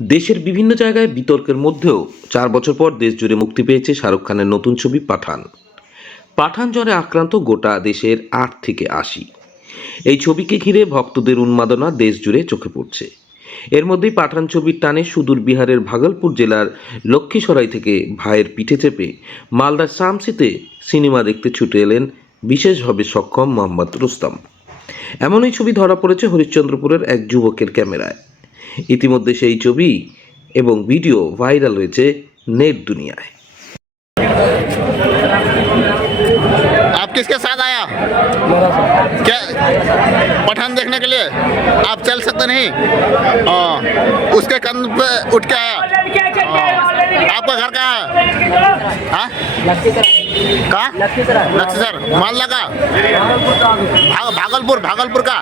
দেশের বিভিন্ন জায়গায় বিতর্কের মধ্যেও ৪ বছর পর দেশ জুড়ে মুক্তি পেয়েছে শাহরুখ খানের নতুন ছবি পাঠান। পাঠান জ্বরে আক্রান্ত গোটা দেশের ৮ থেকে ৮০। এই ছবিকে ঘিরে ভক্তদের উন্মাদনা দেশ জুড়ে চোখে পড়ছে। এর মধ্যেই পাঠান ছবির টানে সুদূর বিহারের ভাগলপুর জেলার লক্ষ্মীসরাই থেকে ভাইয়ের পিঠে চেপে মালদার শামসিতে সিনেমা দেখতে ছুটে এলেন বিশেষভাবে সক্ষম মোহাম্মদ রুস্তম। এমনই ছবি ধরা পড়েছে হরিশ্চন্দ্রপুরের এক যুবকের ক্যামেরায়। ইতিমধ্যে সেই ছবি এবং ভিডিও ভাইরাল হয়েছে নেট দুনিয়ায়। आप किसके साथ आया? क्या पठान देखने के लिए? आप चल सकते नहीं? उसके कंध पे उठ के आया। आपका घर कहाँ है? हाँ? कहाँ? लखीसर मालदा का भागलपुर का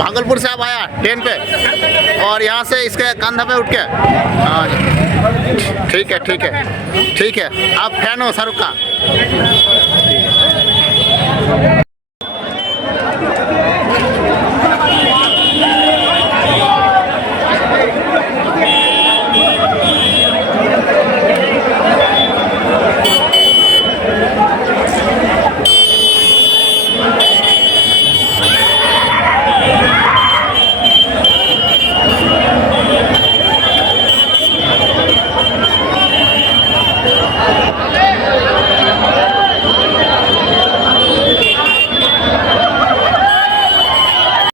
भागलपुर से आप आया ट्रेन पे और यहाँ से इसके कंधा पे उठ के। हाँ, ठीक है आप फैन हो शाहरुख का?